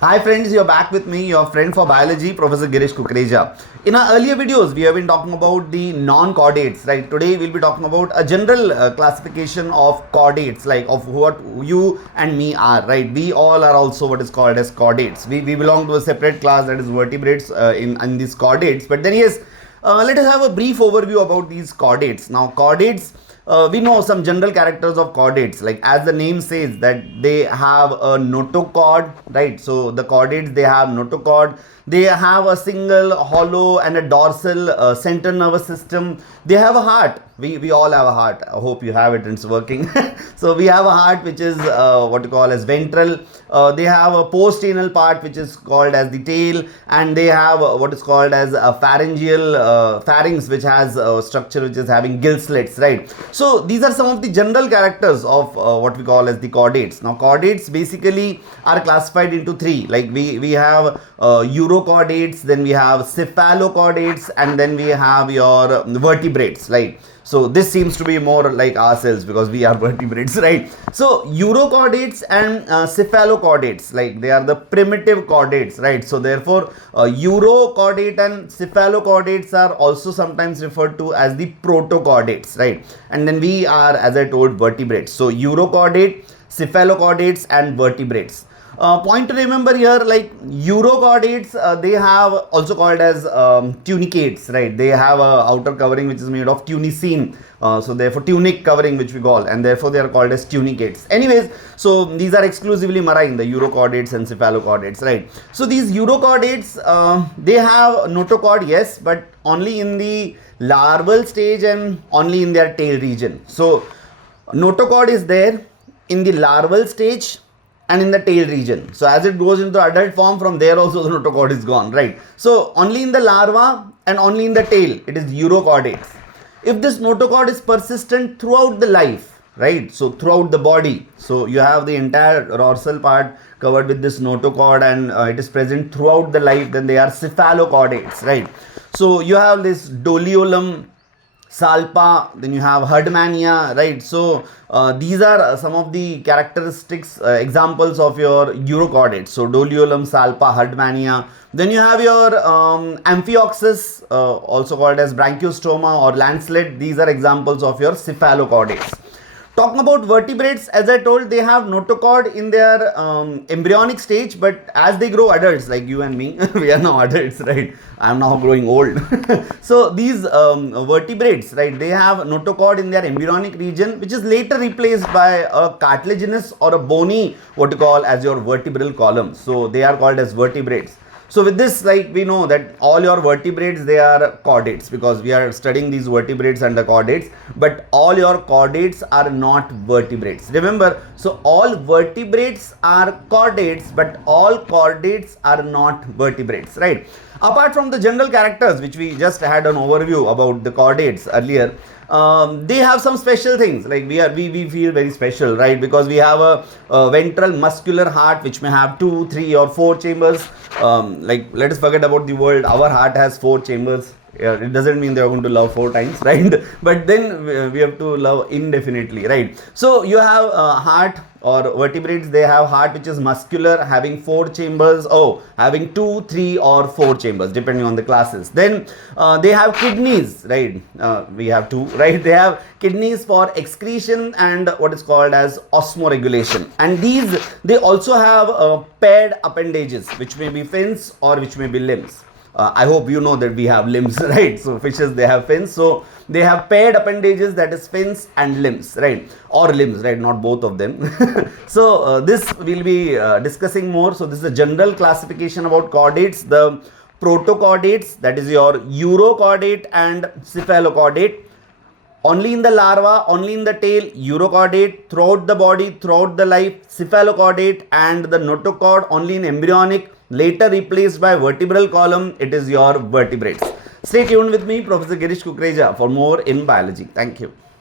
Hi friends, you're back with me, your friend for biology, Professor Girish Kukreja. In our earlier videos, we have been talking about the non-chordates, right? Today, we'll be talking about a general classification of chordates, like of what you and me are, right? We all are also what is called as chordates. We belong to a separate class, that is vertebrates in these chordates. But then yes, let us have a brief overview about these chordates. Now, chordates, we know some general characters of chordates, like as the name says that they have a notochord, right? So the chordates, they have notochord. They have a single hollow and a dorsal central nervous system. They have a heart. We all have a heart. I hope you have it and it's working. So we have a heart which is what you call as ventral. They have a post-anal part which is called as the tail, and they have what is called as a pharyngeal pharynx, which has a structure which is having gill slits, right? So these are some of the general characters of what we call as the chordates. Now chordates basically are classified into three. Like we have Urochordates, then we have Cephalochordates, and then we have your vertebrates, right? So this seems to be more like ourselves because we are vertebrates, right? So Urochordates and Cephalochordates, like they are the primitive chordates, right? So therefore Urochordate and Cephalochordates are also sometimes referred to as the Protochordates, right? And then we are, as I told, vertebrates. So Urochordate, Cephalochordates and vertebrates. Point to remember here, like Urochordates, they have also called as tunicates, right? They have a outer covering which is made of tunicine, so therefore tunic covering which we call, and therefore they are called as tunicates. Anyways, so these are exclusively marine, the Urochordates and Cephalochordates, right? So these Urochordates, they have notochord, yes, but only in the larval stage and only in their tail region. So notochord is there in the larval stage and in the tail region. So as it goes into adult form, from there also the notochord is gone, right? So only in the larva and only in the tail, it is Urochordates. If this notochord is persistent throughout the life, right? So throughout the body, so you have the entire dorsal part covered with this notochord and it is present throughout the life, then they are Cephalochordates, right? So you have this Doliolum salpa, then you have herdmania, right? So these are some of the characteristics, examples of your Urochordates. So Doliolum, salpa, herdmania. Then you have your amphioxus, also called as branchiostoma or lancelet. These are examples of your Cephalochordates. Talking about vertebrates, as I told, they have notochord in their embryonic stage, but as they grow adults, like you and me, we are now adults, right? I am now growing old. So these vertebrates, right, they have notochord in their embryonic region, which is later replaced by a cartilaginous or a bony, what you call as your vertebral column. So they are called as vertebrates. So with this, like we know that all your vertebrates, they are chordates because we are studying these vertebrates and the chordates, but all your chordates are not vertebrates. Remember, so all vertebrates are chordates, but all chordates are not vertebrates, right? Apart from the general characters, which we just had an overview about the chordates earlier, they have some special things, like we feel very special, right? Because we have a ventral muscular heart which may have 2, 3 or 4 chambers. Like let us forget about the world, our heart has 4 chambers. It doesn't mean they are going to love 4 times, right? But then we have to love indefinitely, right? So you have heart, or vertebrates, they have heart which is muscular, having 4 chambers, having 2, 3 or 4 chambers depending on the classes. Then they have kidneys, right? We have 2, right? They have kidneys for excretion and what is called as osmoregulation, and these, they also have paired appendages which may be fins or which may be limbs. I hope you know that we have limbs, right? So fishes, they have fins, so they have paired appendages, that is fins and limbs, right? Or limbs, right? Not both of them. So this we'll be discussing more. So this is a general classification about chordates. The protochordates, that is your Urochordate and Cephalochordate. Only in the larva, only in the tail, Urochordate, throughout the body, throughout the life, Cephalochordate, and the notochord only in embryonic, later replaced by vertebral column, it is your vertebrates. Stay tuned with me, Professor Girish Kukreja, for more in biology. Thank you.